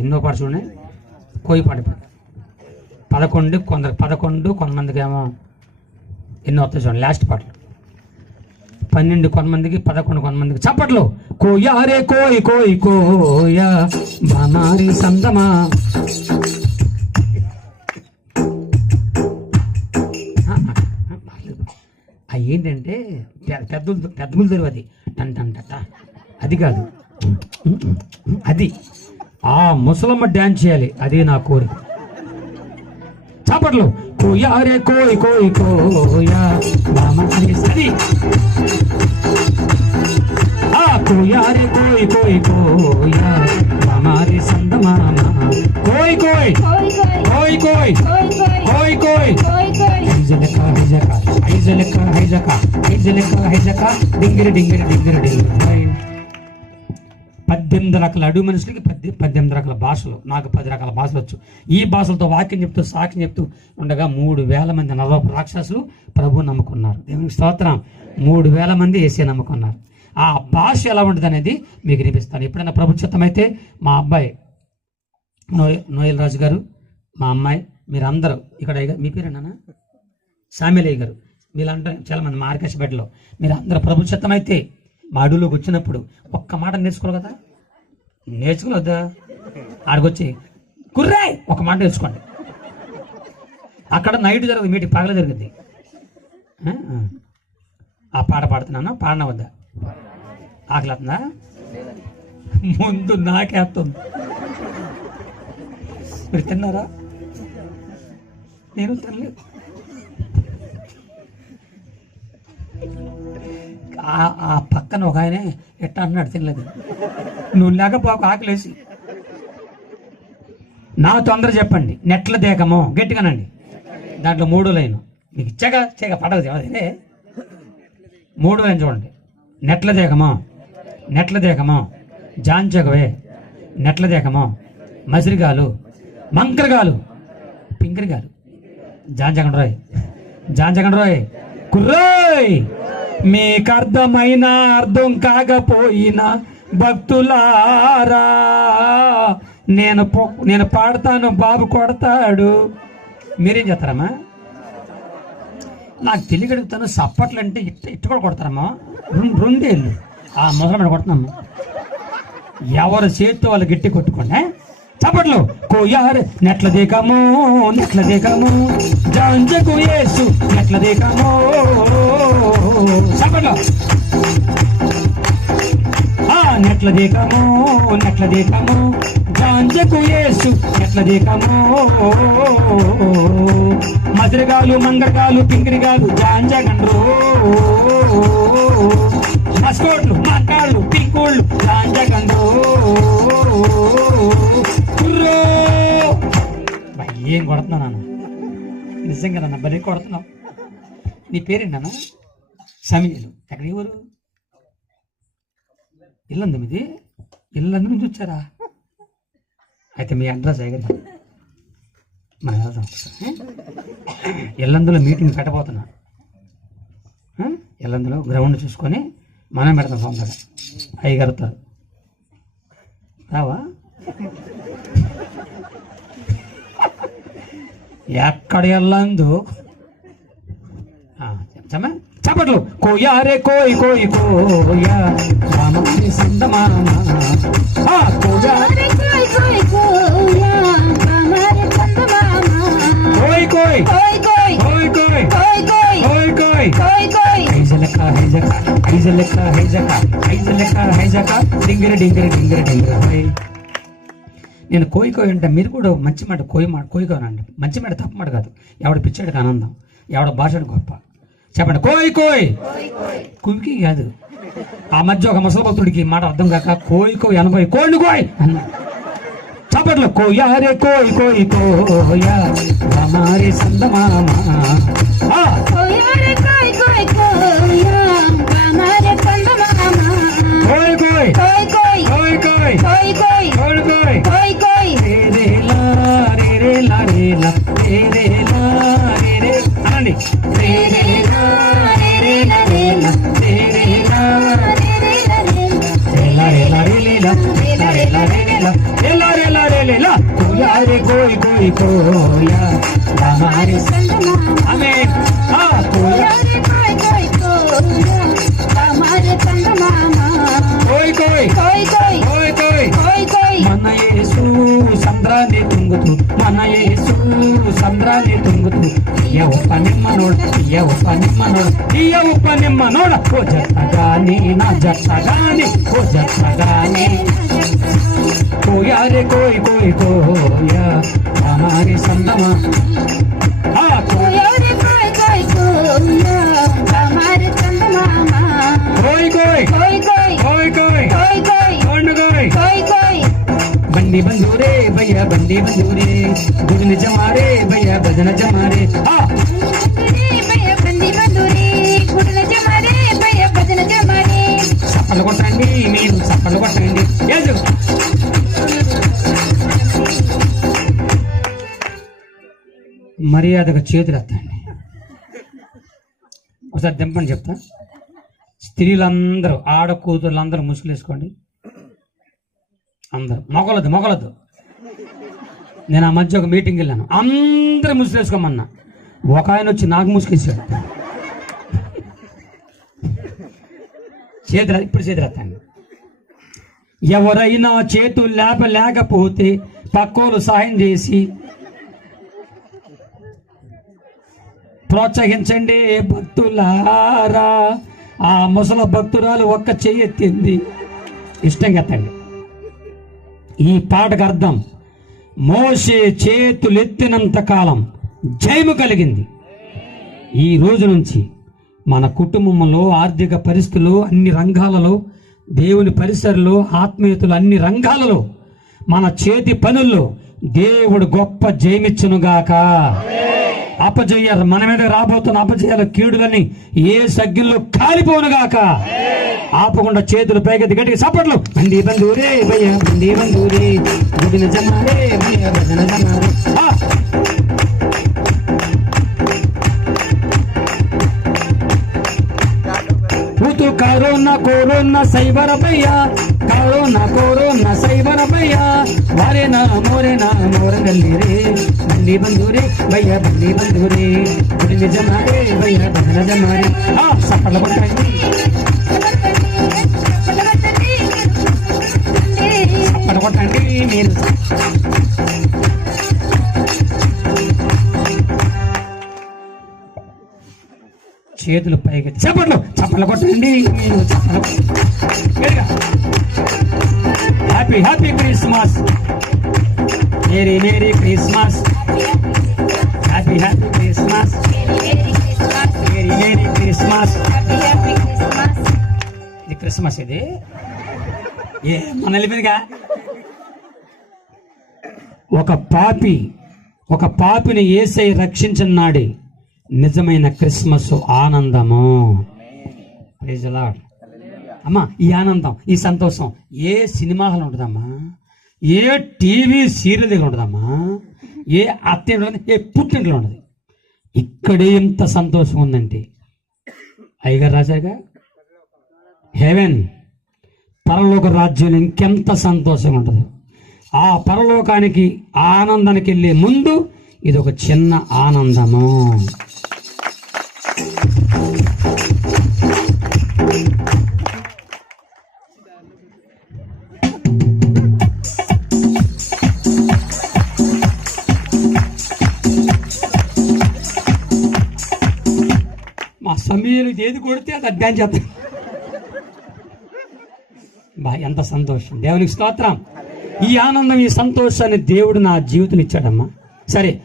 ఎన్నో పాట చూడండి. కోయి పాట పదకొండు కొందరు పదకొండు కొంతమందికి ఏమో ఎన్నో వస్తాయి చూడండి లాస్ట్ పాటలు. పన్నెండు కొంతమందికి పదకొండు కొంతమందికి. చప్పట్లు. కోయారే కోయి కోయి కోయ. బామారి సందమా. అవి ఏంటంటే పెద్ద పెద్దలు పెద్దలు తెరువు అది. టన్ టన్ అది కాదు. అది. ఆ ముసలమ్మ డ్యాన్స్ చేయాలి. అదే నా కోరిక. చాపట్లు. కోయారే కోయి కోయి కోయా. అది ఆ కోయారే కోయి కోయి కోయా మామారి సందమామ కోయి కోయి. కోయ్ కోయ్ కోయి కోయి కోయ్ కోయ్. కోయి కోయి. కోయ్ కోయ్. హైజలక హైజక హైజలక హైజక హైజలక హైజక డింగిరి డింగిరి డింగిరి డింగిరి. పద్దెనిమిది రకాల అడుగు మనుషులకి పద్దె పద్దెనిమిది రకాల భాషలు నాకు పది రకాల భాషలు వచ్చు. ఈ భాషలతో వాక్యం చెప్తూ సాక్ష్యం చెప్తూ ఉండగా మూడు వేల మంది నలభై రాక్షసులు ప్రభు నమ్ముకున్నారు. దేవునికి స్తోత్రం. మూడు వేల మంది ఏసీ నమ్ముకున్నారు. ఆ భాష ఎలా ఉంటుంది అనేది మీకు వినిపిస్తాను. ఎప్పుడైనా ప్రభుత్వం అయితే మా అబ్బాయి నోయ నోయల్ రాజు గారు మా అమ్మాయి మీరందరూ ఇక్కడ మీ పేరేనా సామిలయ్య గారు. మీరంతా చాలా మంది బెడ్లో. మీరు అందరూ ప్రభు అయితే మా అడవిలోకి వచ్చినప్పుడు ఒక్క మాట నేర్చుకోవాలి కదా? నేర్చుకోలేదా? ఆడికొచ్చి కుర్రాయ్ ఒక మాట నేర్చుకోండి. అక్కడ నైట్ జరగదు మీటింగ్ పగల జరుగుద్ది. ఆ? పాట పాడుతున్నాను పాడన వద్దా? ఆకలిస్తుందా? ముందు నాకేస్తుంది. మీరు తిన్నారా? నేను తినలేదు. ఆ- పక్కన ఒక ఆయన ఎట్టా అంటున్నాడు తినలేదు. నువ్వు లేకపోక ఆకలేసి. నా తొందర చెప్పండి. నెట్ల దేకము. గట్టిగానండి. దాంట్లో మూడో లైన్. మీకు ఇచ్చాక చేయక పడదు అదే. మూడో లైన్ చూడండి. నెట్ల దేకము. నెట్ల దేకము. జాంచగవే నెట్ల దేకము. మసిరిగాలు. మంకరగాలు. పింకరిగాలు. జాంచకండి జాంచగండ్రాయ్ కుర్రాయ్! మీకు అర్థమైనా అర్థం కాకపోయినా భక్తులారా నేను నేను పాడతాను బాబు కొడతాడు. మీరేం చేస్తారమ్మా? నాకు తెలియగలుగుతాను సప్పట్లు అంటే ఇట్ట ఇట్ట కూడా కొడతారమ్మా. రెండు రెండేళ్ళు ఆ మొదలు కొడుతున్నాము. ఎవరు చేతితో వాళ్ళు గట్టి కొట్టుకోండి చప్పట్లు. కోయారు నెట్ల దేకము నెట్ల దేకము జాంజకు యేసు నెట్ల దేకము నెట్ల దేకము నెట్ల దేకము గాంజకు ఏసు నెట్ల దేకము. మధురగాలు మంగరగాలు పింగిరిగాలు గాంజగండ్రు. మస్కోట్లు మాకాళ్ళు పిక్కుళ్ళు గాంజగండ్రు. ఏం కొడుతున్నా నాన్న? నిజంగా నాన్న బలి కొడుతున్నావు. నీ పేరేంటి సమీలు. ఎక్కడ ఎవరు? ఇల్లందు మీది ఇల్లందు నుంచి వచ్చారా? అయితే మీ అడ్రస్ అయ్యగా మనం వెళ్దాం ఇల్లందులో మీటింగ్ పెట్టబోతున్నా. ఆ? ఇల్లందులో గ్రౌండ్ చూసుకొని మనం పెడతాం సొంతగా కడతారు రావా? ఎక్కడ ఎల్లందు చెప్తామా? పాటలు కోయారే కోయి కోయి కోయా. రామకి నేను కోయి కోయి అంటే మీరు కూడా మంచి మాట కోయి మాట కోయి కోనండి మంచి మాట తప్పమాట కాదు. ఎవడ పిచ్చాడు ఆనందం ఎవడ భాషడు గొప్ప. చెప్పండి. కోయ్ కోయ్. కువికి కాదు. ఆ మధ్య ఒక ముసలభక్తుడికి మాట అర్థం కాక కోయ్ కోయ్ అనబోయి కోండి కోయ్ అన్న. చప్పట్లు కోయారే కోయ్ కోయ్ కోయా. రమారే సందమామ. పోయా రామారి ఆమె పోయా మన యేసు సంద్రాన్ని తుంగుతూ మన యేసు సంద్రాన్ని తుంగుతూ ఇయ్య ఉప్ప నిమ్మనోడ ఇయ్య ఉప్ప నిమ్మనోడ ఇయ్య ఉప్ప నిమ్మనోడ ఓ జత్తగాని నా జత్తగాని ఓ జత్తగాని కోయా రే కోయ్ కోయ్ కోయా హమారి సందమా ఆ కోయా కోయరే కోయ్ కోయ్ కోయా హమారే చందమామ కోయ్ కోయ్ కోయ్ కోయ్ కోయ్ కోయ్ కోయ్ కోయ్ కోండు కోయ్ కోయ్ కోయ్ బండి బంధురే భయ్య బండి బంధురే గుడిని జమారే భయ్య భజన జమారే ఆ భయ బంది బంధురి గుడుల జమారే భయ భజన జమారే చప్పలు కొట్టండి మీరు చప్పలు కొట్టండి ఏజు మర్యాదగా చేతులు ఎత్తండి. ఒకసారి దింపని చెప్తా. స్త్రీలందరూ ఆడ కూతుర్లందరూ ముసుగులేసుకోండి అందరూ. మొగలదు మొగలదు నేను ఆ మధ్య ఒక మీటింగ్ వెళ్ళాను. అందరూ ముసుగులేసుకోమన్నా ఒక ఆయన వచ్చి నాకు ముసుగేసాడు చేతులు ఇప్పుడు చేతులు ఎత్తండి. ఎవరైనా చేతులు లేపలేకపోతే పక్కోలు సాయం చేసి ప్రోత్సహించండి భక్తులారా. ఆ ముసల భక్తురాలు ఒక్క చెయ్యి ఎత్తింది. ఇష్టంగా ఎత్తండి ఈ పాటకు అర్థం మోసే చేతులెత్తినంత కాలం జయము కలిగింది. ఈ రోజు నుంచి మన కుటుంబంలో ఆర్థిక పరిస్థితులు అన్ని రంగాలలో దేవుని పరిసరలో ఆత్మీయతలు అన్ని రంగాలలో మన చేతి పనుల్లో దేవుడు గొప్ప జయమిచ్చునుగాక. అపజయ మన మీద రాబోతున్న అపజయాల కీడులని ఏ సగ్గిల్లో కాలిపోనుగాక ఆపకుండా చేతులు పైకెత్తి గట్టిగా చప్పట్లు. బండి బంధూరే భయ బండి బంధూరే భయ భజన కరోనా సైబర్ సైబర కాళ్ళు నా కోరు నా సైబర భయ్య వారే నా మోరే నా మోరగల్లి రే. బండి బంధురే భయ్య బండి బంధురే. గుడి నిజమారే భయ్య బల జమారే. సఫల పడకండి పడగొట్టండి చేతులు పైగా చెప్పండి చెప్పలు కొట్టండి చెప్పలు కొట్టండి. Happy happy Christmas merry merry Christmas happy happy Christmas merry merry Christmas ఇది క్రిస్మస్ ఇది. ఏ మన మీదుగా ఒక పాపి ఒక పాపిని ఏసై రక్షించిన్నాడే నిజమైన క్రిస్మస్ ఆనందము. Praise the అమ్మా ఈ ఆనందం ఈ సంతోషం ఏ సినిమా హాల్ ఉంటుందమ్మా? ఏ టీవీ సీరియల్ దగ్గర ఉంటుందమ్మా? ఏ అత్త ఏ పుట్టింట్లో ఉండదు ఇక్కడే ఎంత సంతోషం ఉందంటే. అయ్యగారు రాశారుగా? హెవెన్ పరలోక రాజ్యంలో ఇంకెంత సంతోషంగా ఉంటుంది. ఆ పరలోకానికి ఆనందానికి వెళ్ళే ముందు ఇది ఒక చిన్న ఆనందము. మా సమీరు ఏది కొడితే అది అడ్డాన్ చేస్తా బా ఎంత సంతోషం. దేవునికి స్తోత్రం. ఈ ఆనందం ఈ సంతోషాన్ని దేవుడు నా జీవితం ఇచ్చాడమ్మా. సరే